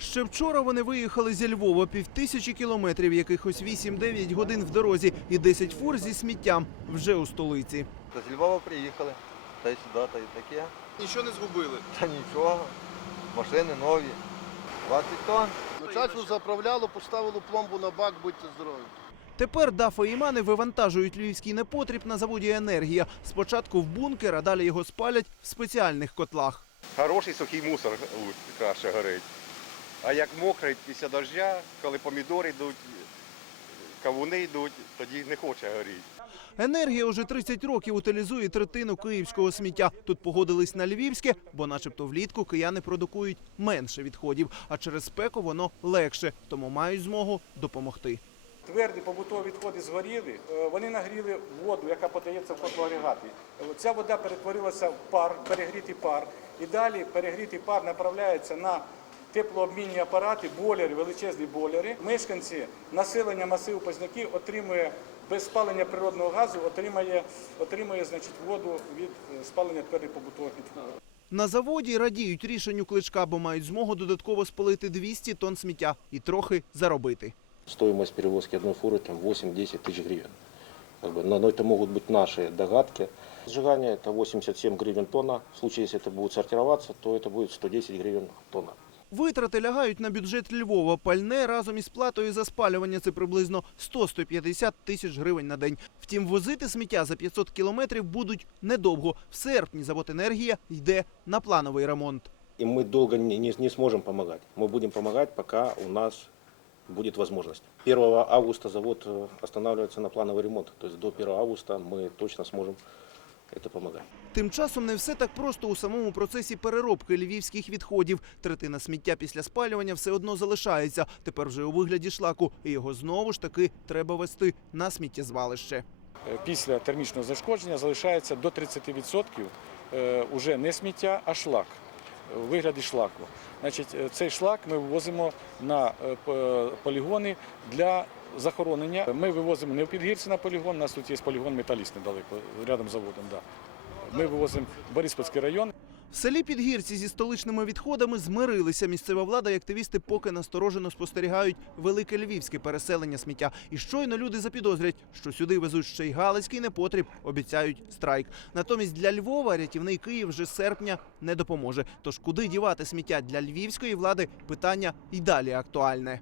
Ще вчора вони виїхали зі Львова півтисячі кілометрів, якихось 8-9 годин в дорозі і 10 фур зі сміттям вже у столиці. Та з Львова приїхали, та й сюди, та й таке. Нічого не згубили. Та нічого. Машини нові. 20 тонн. Начальство заправляло, поставило пломбу на бак, будьте здорові. Тепер Дафа і Імани вивантажують львівський непотріб на заводі енергія. Спочатку в бункер, а далі його спалять в спеціальних котлах. Хороший сухий мусор лучше, краще горить. А як мокрий після дождя, коли помідори йдуть, кавуни йдуть, тоді не хоче горіти. Енергія уже 30 років утилізує третину київського сміття. Тут погодились на львівське, бо, начебто, влітку кияни продукують менше відходів, а через спеку воно легше, тому мають змогу допомогти. Тверді побутові відходи згоріли, е, вони нагріли воду, яка подається в котлоагрегати. Ця вода перетворилася в пар, перегрітий пар. І далі перегрітий пар направляється на теплообмінні апарати, бойлери, величезні бойлери. Мешканці населення масиву Позняків отримує без спалення природного газу, отримує, отримує значить, воду від е, спалення твердих побутових відходів. На заводі радіють рішенню кличка, бо мають змогу додатково спалити 200 тонн сміття і трохи заробити. Стоимость перевозки одной фуры там 8-10 тысяч гривен. Как бы, но но это могут быть наши догадки. Сжигание это 87 гривен тонна. В случае, если это будет сортироваться, то это будет 110 гривен тонна. Витрати лягають на бюджет Львова. Пальне разом із платою за спалювання це приблизно 100-150 тисяч гривень на день. Втім, возити сміття за 500 кілометрів будуть недовго. В серпні завод енергія йде на плановий ремонт. И мы долго не, не- не сможем помогать. Мы будем помогать, пока у нас будет возможность. 1 августа завод э, останавливается на плановый ремонт. То есть до 1 августа мы точно сможем это помогать. Тим часом не все так просто у самому процесі переробки львівських відходів. Третина сміття після спалювання все одно залишається. Тепер вже у вигляді шлаку, і його знову ж таки треба вести на сміттєзвалище. Е, Після термічного зашкодження залишається до 30% е, уже не сміття, а шлак у вигляді шлаку. Значить, е, цей шлак ми вивозимо на полігони для захоронення. Ми вивозимо не в Підгірці на полігон, у нас тут є полігон металіст недалеко, рядом з заводом. Да. Ми вивозимо в Бориспільський район. В селі Підгірці зі столичними відходами змирилися. Місцева влада і активісти поки насторожено спостерігають велике львівське переселення сміття. І щойно люди запідозрять, що сюди везуть ще й галицький непотріб, обіцяють страйк. Натомість для Львова рятівний Київ вже серпня не допоможе. Тож куди дівати сміття для львівської влади? Питання й далі актуальне.